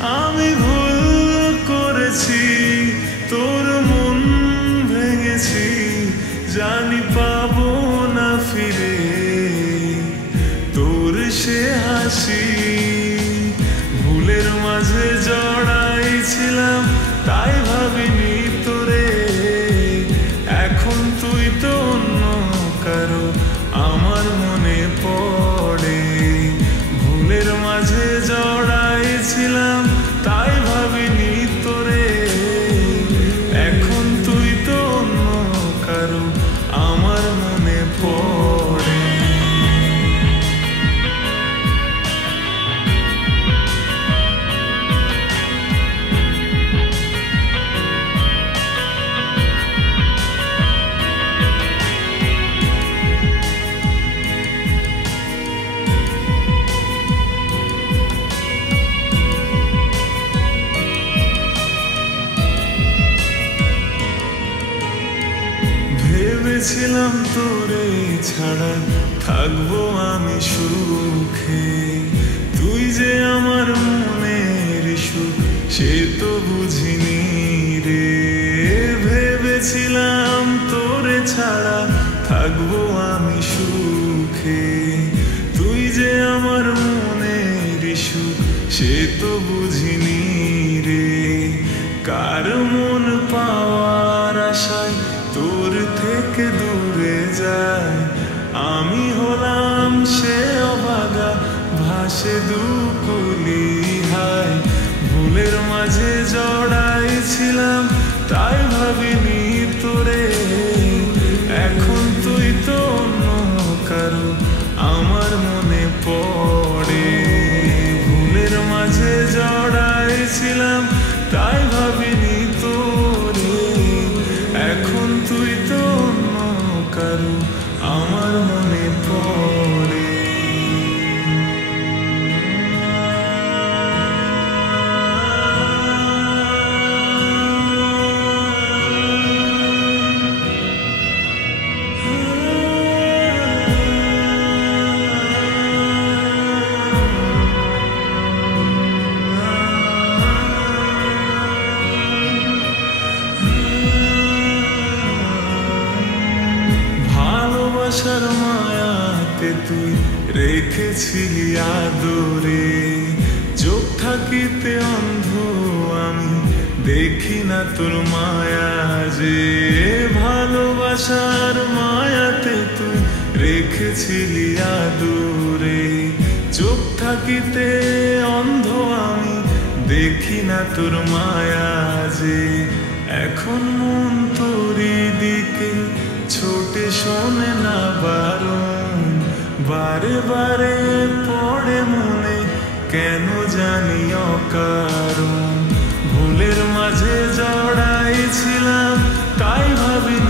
আমি ভুল করেছি, তোর মন ভেঙেছি, জানি পাবো না ফিরে তোর সে হাসি। ভুলের মাঝে জড়াই ছিলাম, তাই ভাবিনি তোরে। এখন তুই তো অন্য কারো, আমার মনে পড়ে। ভুলের মাঝে জড়াই ছিলাম, তাই ভাবিনি তোরে। এখন তুই তো অন্য কারো, আমার মনে পড়ে। ভেবেছিলাম তোরে ছাড়া থাকবো আমি সুখে, তুই যে আমার মনের সুখ সে তো বুঝিনি রে। ভেবেছিলাম তোরে ছাড়া থাকবো আমি সুখে, তুই যে আমার মনের সুখ সে তো বুঝিনি রে। কার মন পাওয়ার আশায় তোর থেকে দূরে যায়, আমি হলাম সে অভাগা, ভাসে দুকুলি হায়। ভুলের মাঝে জড়াই ছিলাম, তাই ভাবিনি তোরে। এখন তুই তো অন্য কারো, আমার মনে পড়ে। ভুলের মাঝে জড়াই ছিলাম, তাই ভাবিনি তোরে। এখন তুই তো অন্য কারো, আমার মনে পড়ে। ভালোবাসার মায়াতে তুই রেখেছিলি আদরে, চোখ থাকিতে অন্ধ আমি, দেখি না তোর মায়া যে। ভালোবাসার মায়াতে তুই রেখেছিলি আদরে, চোখ থাকিতে অন্ধ আমি, দেখি না তোর মায়া যে। এখন মন তোরই দিকে ছোটে, শোনে না বারণ, বারে বারে পড়ে মনে, কেন জানি অকারণ। ভুলের মাঝে জড়াই ছিলাম, তাই ভাবিনি